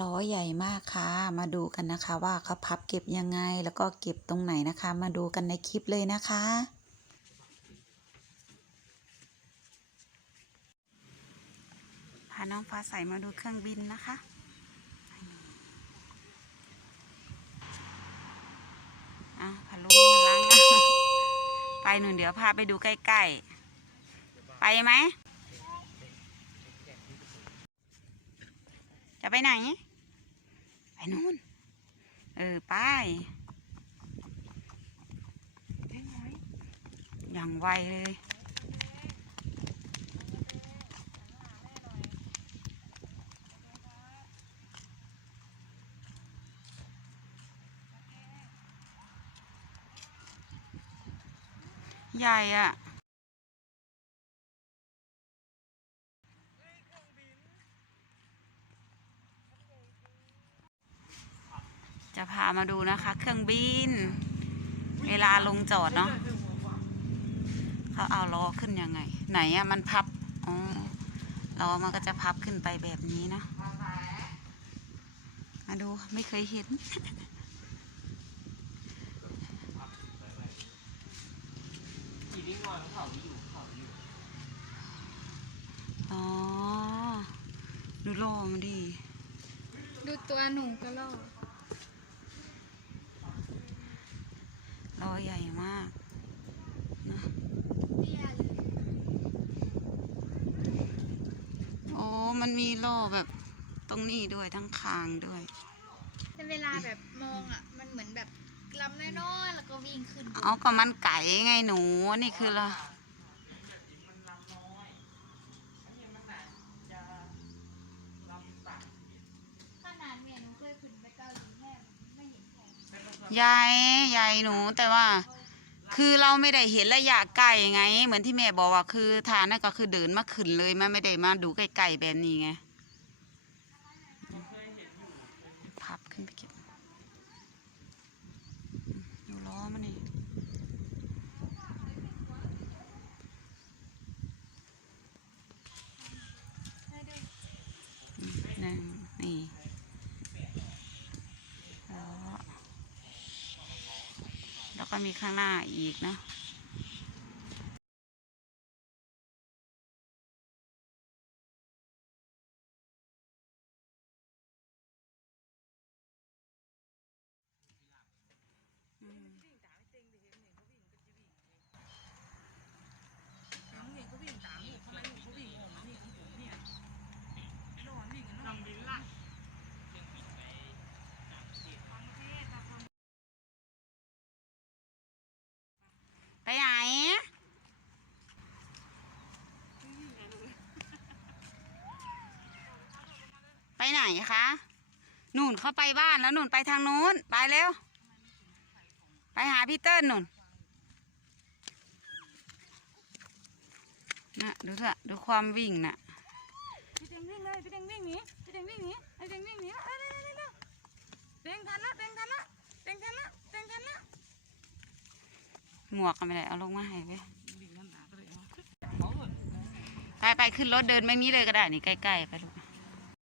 ล้อใหญ่มากค่ะมาดูกันนะคะว่าเขาพับเก็บยังไงแล้วก็เก็บตรงไหนนะคะมาดูกันในคลิปเลยนะคะพาน้องฟ้าใสมาดูเครื่องบินนะคะพาลุงมาล้างไปหนึ่งเดี๋ยวพาไปดูใกล้ๆไปไหมจะไปไหนไปนู่นไปอย่างไวเลยใหญ่อะจะพามาดูนะคะเครื่องบินเวลาลงจอดเนาะเขาเอาล้อขึ้นยังไงไหนอะมันพับล้อมันก็จะพับขึ้นไปแบบนี้นะมาดูไม่เคยเห็นอ๋อดูล้อมันดิดูตัวหนูก็ล่อล้อใหญ่มากนะโอ้มันมีล้อแบบตรงนี้ด้วยทั้งคางด้วยแต่เวลาแบบมองอ่ะมันเหมือนแบบลำน้อยๆแล้วก็วิ่งขึ้นเอาก็มันไก่ไงหนูนี่คือละขนาดเมียหนูเคยขึ้นไปเกาหลีแม่ไม่เห็นแผลใหญ่หนูแต่ว่าคือเราไม่ได้เห็นระยะไกลไงเหมือนที่แม่บอกว่าคือทานนั่นก็คือเดินมาขึ้นเลยมันไม่ได้มาดูใกล้ๆแบบนี้ไงพับขึ้นไปเก็บดูล้อมันนี่นี่แล้วก็มีข้างหน้าอีกนะไปไหนไปไหนคะนู่นเข้าไปบ้านแล้วนู่นไปทางนู้นไปเร็วไปหาพี่เติ้ลนู่นนะดูเถอะดูความวิ่งน่ะพี่เด้งวิ่งเลยพี่เด้งวิ่งหนีพี่เด้งวิ่งหนีไอ้เด้งวิ่งหนีเด้งทันละเด้งทันละเด้งทันละเด้งทันละหมวกก็ไม่ได้เอาลงมาให้ไปไปขึ้นรถเดินไม่มีเลยก็ได้นี่ใกล้ๆไปลูก